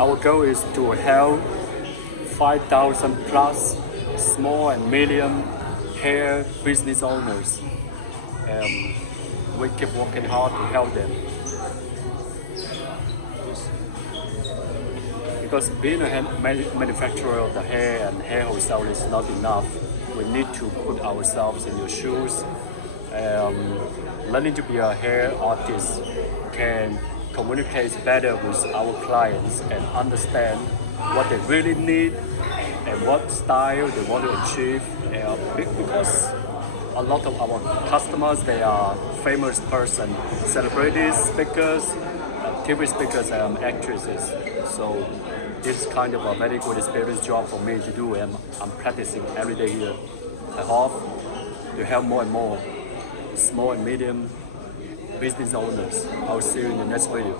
Our goal is to help 5,000 plus small and medium hair business owners. We keep working hard to help them. Because being a manufacturer of the hair and hair wholesaler is not enough. We need to put ourselves in your shoes. Learning to be a hair artist can communicate better with our clients and understand what they really need and what style they want to achieve. Because a lot of our customers, they are famous person, celebrities, speakers, TV speakers, and actresses. So it's kind of a very good experience job for me to do, and I'm practicing every day here. I hope to help more and more small and medium business owners. I'll see you in the next video.